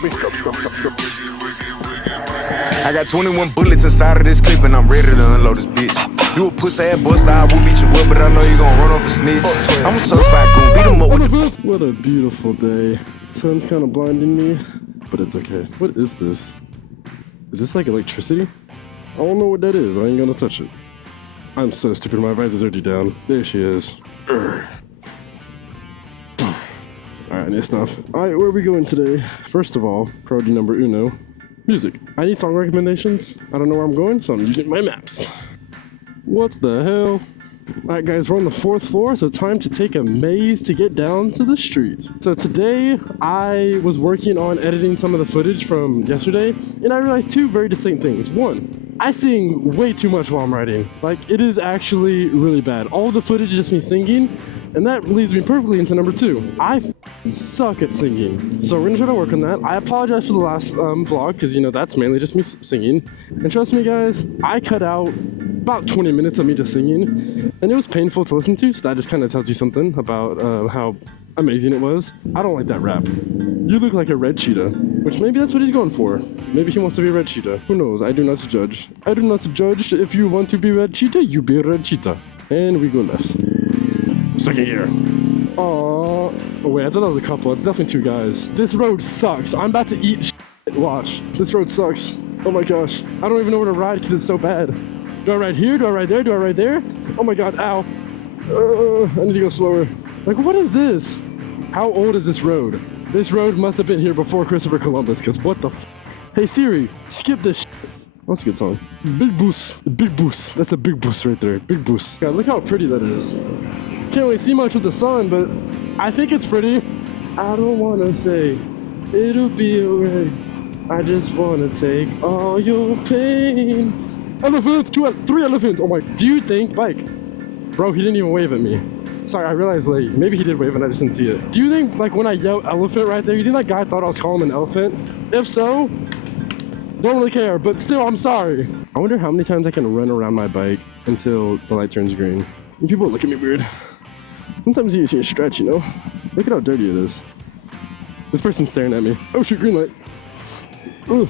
I got 21 bullets inside of this clip and I'm ready to unload this bitch. You a pussy ass buster, I will beat you up, but I know you gon' run off a snitch. I'm a certified goon, beat him up with the... What a beautiful day. Sun's kind of blinding me, but it's okay. What is this? Is this like electricity? I don't know what that is. I ain't gonna touch it. I'm so stupid. My visor's already down. There she is. Alright, let's stop. Alright, where are we going today? First of all, priority number uno, music. I need song recommendations. I don't know where I'm going, so I'm using my maps. What the hell? Alright guys, we're on the 4th floor, so time to take a maze to get down to the street. So today, I was working on editing some of the footage from yesterday, and I realized two very distinct things. One, I sing way too much while I'm writing. Like, it is actually really bad. All the footage is just me singing, and that leads me perfectly into number two. I suck at singing. So we're gonna try to work on that. I apologize for the last vlog, because you know, that's mainly just me singing. And trust me guys, I cut out about 20 minutes of me just singing, and it was painful to listen to, so that just kind of tells you something about how amazing it was. I don't like that rap. You look like a red cheetah, which maybe that's what he's going for. Maybe he wants to be a red cheetah. Who knows? I do not judge. I do not judge. If you want to be red cheetah, you be a red cheetah. And we go left. Second gear. Aww. Oh wait, I thought that was a couple. It's definitely two guys. This road sucks. I'm about to eat shit. Watch. This road sucks. Oh my gosh. I don't even know where to ride because it's so bad. Do I ride here? Do I ride there? Do I ride there? Oh my god, ow. I need to go slower. Like, what is this? How old is this road? This road must have been here before Christopher Columbus, because what the f? Hey Siri, skip this shit. That's a good song. Big boost. Big boost. That's a big boost right there. Big boost. God, look how pretty that is. Can't really see much with the sun, but I think it's pretty. I don't want to say it'll be alright. I just want to take all your pain. Elephants! 3 elephants! Oh my... Do you think... Bike. Bro, he didn't even wave at me. Sorry, I realized late. Maybe he did wave and I just didn't see it. Do you think, like, when I yelled elephant right there, you think that guy thought I was calling him an elephant? If so, don't really care, but still, I'm sorry. I wonder how many times I can run around my bike until the light turns green. And people look at me weird. Sometimes you see a stretch, you know? Look at how dirty it is. This person's staring at me. Oh shoot, green light. Ooh.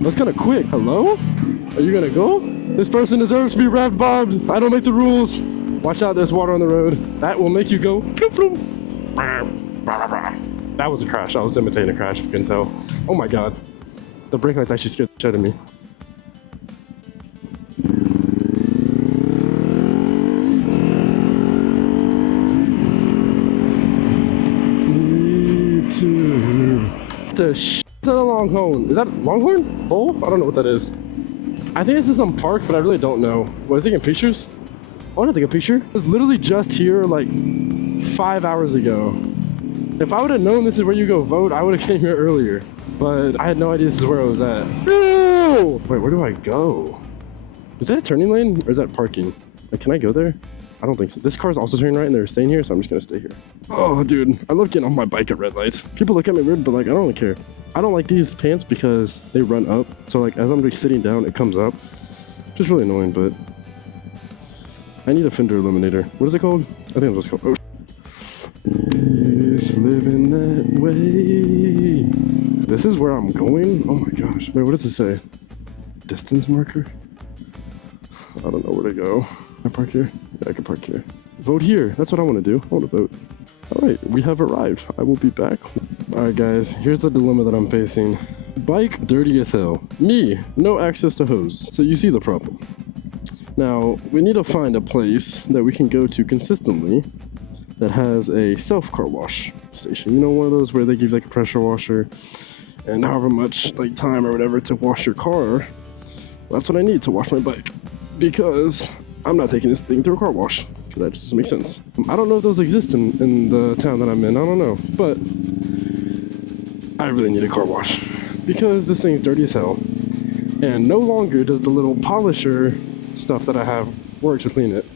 That's kind of quick. Hello? Are you gonna go? This person deserves to be rap bombed. I don't make the rules. Watch out, there's water on the road. That will make you go. That was a crash. I was imitating a crash, if you can tell. Oh my god. The brake lights actually scared the shit out of me. Me too. The shit. Is that a longhorn? Is that longhorn? Oh, I don't know what that is. I think this is some park, but I really don't know. What, is he taking pictures? I want to take a picture. I was literally just here like 5 hours ago. If I would have known this is where you go vote, I would have came here earlier. But I had no idea this is where I was at. Ew! Wait, where do I go? Is that a turning lane or is that parking? Like, can I go there? I don't think so. This car's also turning right and they're staying here, so I'm just gonna stay here. Oh, dude, I love getting on my bike at red lights. People look at me weird, but like, I don't really care. I don't like these pants because they run up. So like, as I'm just sitting down, it comes up. Which is really annoying, but I need a fender eliminator. What is it called? I think that's what it's called. Oh, just living that way. This is where I'm going? Oh my gosh. Wait, what does it say? Distance marker? I don't know where to go. Can I park here? Yeah, I can park here. Vote here. That's what I want to do. I want to vote. All right, we have arrived. I will be back. All right, guys, here's the dilemma that I'm facing. Bike, dirty as hell. Me, no access to hose. So you see the problem. Now, we need to find a place that we can go to consistently that has a self-car wash station. You know, one of those where they give like a pressure washer and however much like time or whatever to wash your car. That's what I need to wash my bike because I'm not taking this thing through a car wash. That just doesn't make sense. I don't know if those exist in the town that I'm in. I don't know, but I really need a car wash because this thing's dirty as hell. And no longer does the little polisher stuff that I have work to clean it.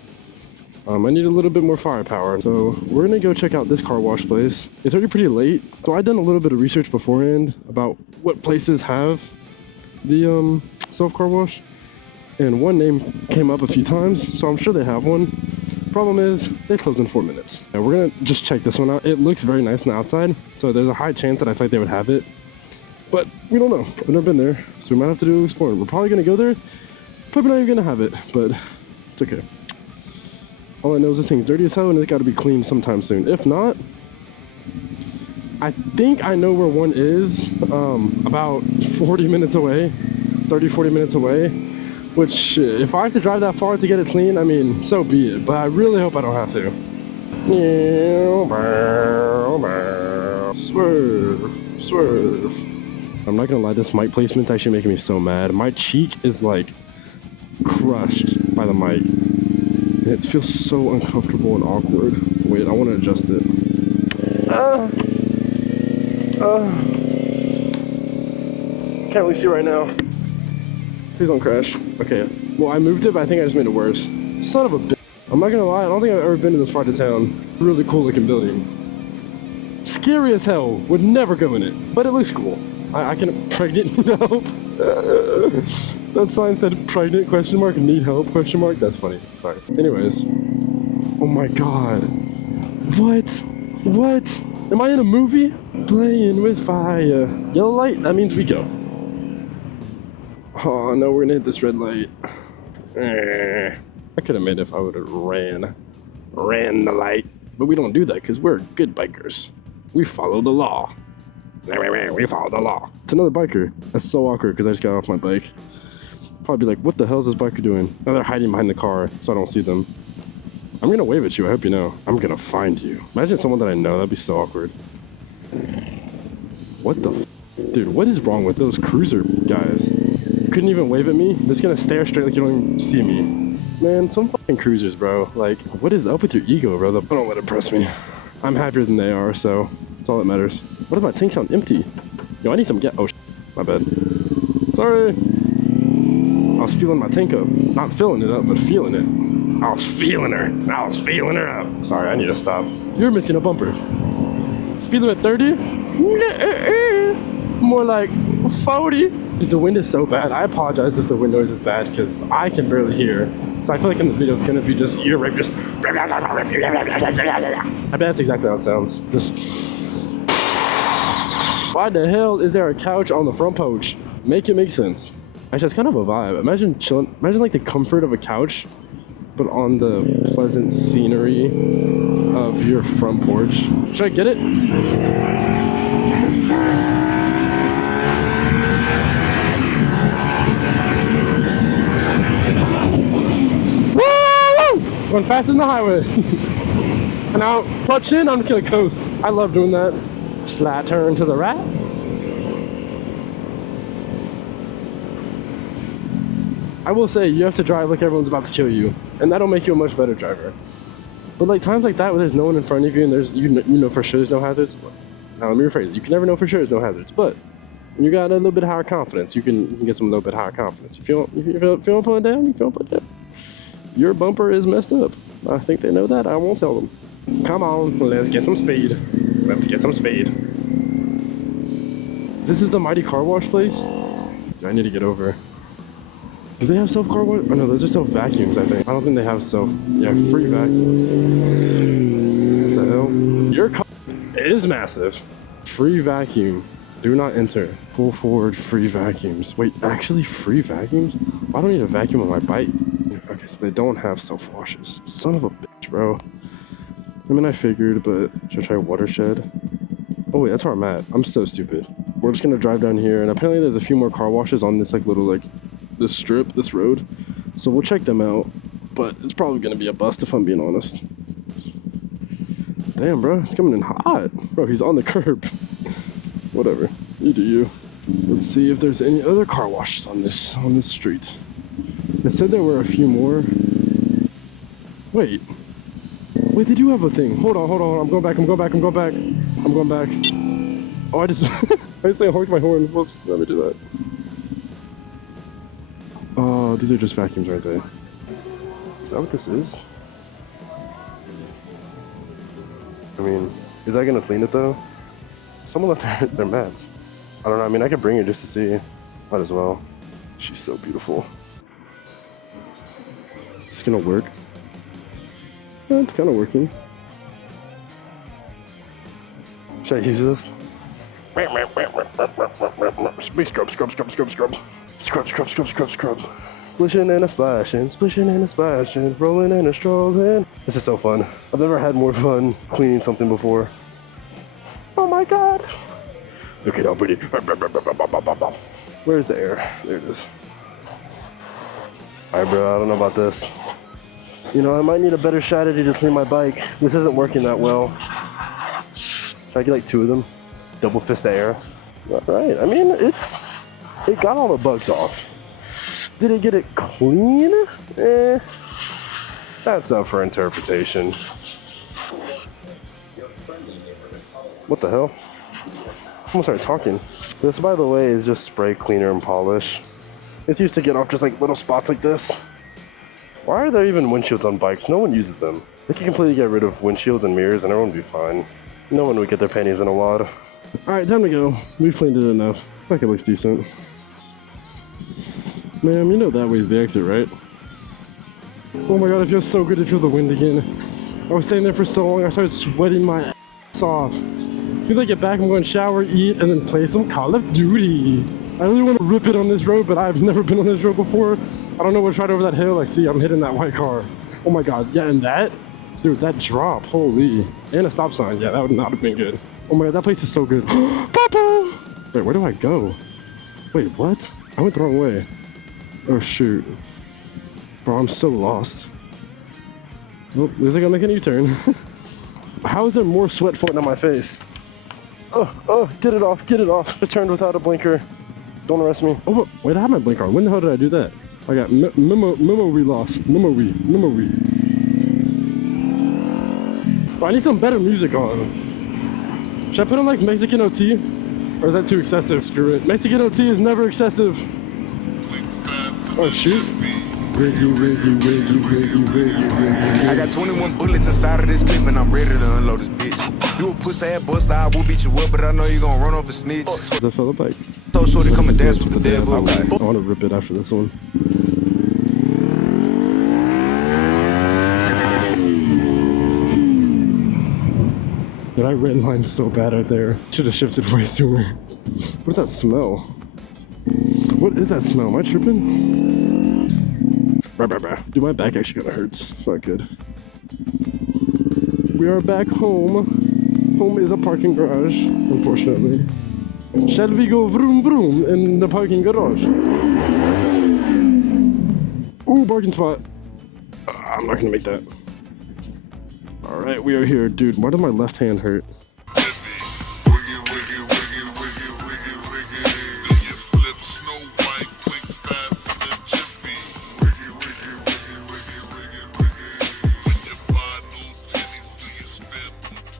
I need a little bit more firepower. So we're gonna go check out this car wash place. It's already pretty late. So I'd done a little bit of research beforehand about what places have the self car wash. And one name came up a few times, so I'm sure they have one. Problem is, they close in 4 minutes. And we're gonna just check this one out. It looks very nice on the outside, so there's a high chance that I feel like they would have it. But we don't know. We've never been there, so we might have to do exploring. We're probably gonna go there, probably not even gonna have it, but it's okay. All I know is this thing's dirty as hell and it's gotta be cleaned sometime soon. If not, I think I know where one is, about 40 minutes away, 30, 40 minutes away, which if I have to drive that far to get it clean, I mean, so be it, but I really hope I don't have to. Swerve, swerve. I'm not gonna lie, this mic placement's actually making me so mad. My cheek is like crushed by the mic. And it feels so uncomfortable and awkward. Wait, I wanna adjust it. Can't really see right now. Please don't crash. Okay. Well, I moved it, but I think I just made it worse. Son of a bitch. I'm not gonna lie, I don't think I've ever been to this part of town. Really cool looking building. Scary as hell. Would never go in it, but it looks cool. I can pregnant need help. That sign said pregnant question mark need help question mark. That's funny. Sorry. Anyways. Oh my god. What? What? Am I in a movie? Playing with fire. Yellow light, that means we go. Oh no, we're gonna hit this red light. I could have made it if I would have ran the light. But we don't do that because we're good bikers. We follow the law. We follow the law. It's another biker. That's so awkward because I just got off my bike. Probably be like, what the hell is this biker doing? Now they're hiding behind the car so I don't see them. I'm gonna wave at you, I hope you know. I'm gonna find you. Imagine someone that I know, that'd be so awkward. What the dude, what is wrong with those cruiser guys? You couldn't even wave at me? They're just gonna stare straight like you don't even see me. Man, some fucking cruisers, bro. Like, what is up with your ego, bro? Don't let it press me. I'm happier than they are, so that's all that matters. What if my tank sound empty? Yo, I need some gas. Oh, my bad. Sorry. I was feeling my tank up. Not filling it up, but feeling it. I was feeling her. I was feeling her up. Sorry, I need to stop. You're missing a bumper. Speed limit 30? More like 40. Dude, the wind is so bad. I apologize if the wind noise is bad because I can barely hear. So I feel like in the video it's gonna be just ear rape, just. I bet that's exactly how it sounds. Just. Why the hell is there a couch on the front porch? Make it make sense. Actually, it's kind of a vibe. Imagine chilling. Imagine like the comfort of a couch, but on the pleasant scenery of your front porch. Should I get it? Woo! Going faster than the highway. And now, clutch in, I'm just gonna coast. I love doing that. Slight turn to the right. I will say, you have to drive like everyone's about to kill you. And that'll make you a much better driver. But like times like that where there's no one in front of you and there's you know for sure there's no hazards. Now let me rephrase it. You can never know for sure there's no hazards. But when you got a little bit higher confidence, you can get some little bit higher confidence. If you don't put it down, you don't put it down. Your bumper is messed up. I think they know that. I won't tell them. Come on, let's get some speed. Let's get some speed. This is the Mighty Car Wash place? I need to get over. Do they have self-car wash? Oh no, those are self-vacuums, I think. I don't think they have free vacuums. What the hell? Your car is massive. Free vacuum. Do not enter. Pull forward free vacuums. Wait, actually free vacuums? I don't need a vacuum on my bike. Okay, so they don't have self-washes. Son of a bitch, bro. I mean, I figured, but should I try Watershed? Oh wait, that's where I'm at. I'm so stupid. We're just gonna drive down here, and apparently there's a few more car washes on this like little like this strip, this road. So we'll check them out, but it's probably gonna be a bust if I'm being honest. Damn, bro, it's coming in hot. Bro, he's on the curb. Whatever, you do you. Let's see if there's any other car washes on this street. It said there were a few more. Wait, they do have a thing. Hold on. I'm going back. Oh, I just honked my horn. Whoops, let me do that. Oh, these are just vacuums, aren't they? Is that what this is? I mean, is that gonna clean it though? Someone left their mats. I don't know, I mean, I could bring her just to see. Might as well. She's so beautiful. Is this gonna work? It's kind of working. Should I use this? Scrub, scrub, scrub, scrub, scrub. Scrub, scrub, scrub, scrub, scrub. Splishing and a splashing, splishing and a splashing, rolling and a strolling. This is so fun. I've never had more fun cleaning something before. Oh my god. Look at how pretty. Where's the air? There it is. Alright bro, I don't know about this. You know, I might need a better strategy to clean my bike. This isn't working that well. Should I get like 2 of them? Double fist the air. Alright, I mean, it got all the bugs off. Did it get it clean? That's up for interpretation. What the hell? I'm gonna start talking. This, by the way, is just spray cleaner and polish. It's used to get off just like little spots like this. Why are there even windshields on bikes? No one uses them. They can completely get rid of windshields and mirrors and everyone would be fine. No one would get their pennies in a wad. Alright, time to go. We've cleaned it enough. Like it looks decent. Ma'am, you know that way's the exit, right? Oh my god, it feels so good to feel the wind again. I was staying there for so long, I started sweating my ass off. As I get back, I'm going to shower, eat, and then play some Call of Duty. I really want to rip it on this road, but I've never been on this road before. I don't know what's right over that hill. Like, see, I'm hitting that white car. Oh my god, yeah, and that? Dude, that drop, holy. And a stop sign, yeah, that would not have been good. Oh my god, that place is so good. Papa! Wait, where do I go? Wait, what? I went the wrong way. Oh shoot. Bro, I'm so lost. Oh, looks like I'm making a U-turn. How is there more sweat falling on my face? Oh, get it off, get it off. I turned without a blinker. Don't arrest me. Oh, wait, I have my blinker on. When the hell did I do that? I got memory loss. Memory. Oh, I need some better music on. Should I put on like Mexican OT? Or is that too excessive? Screw it. Mexican OT is never excessive. Oh shoot. I got 21 bullets inside of this clip and I'm ready to unload this bitch. You a pussy ass buster, I will beat you up, but I know you gon' run off a snitch. That fella bike. So shorty come and dance with the devil. I want to rip it after this one. Did I redline so bad out there? Should have shifted way sooner. What's that smell? What is that smell? Am I tripping? Dude, my back actually kinda hurts. It's not good. We are back home. Home is a parking garage, unfortunately. Shall we go vroom vroom in the parking garage? Ooh, parking spot. I'm not gonna make that. Alright, we are here. Dude, why does my left hand hurt?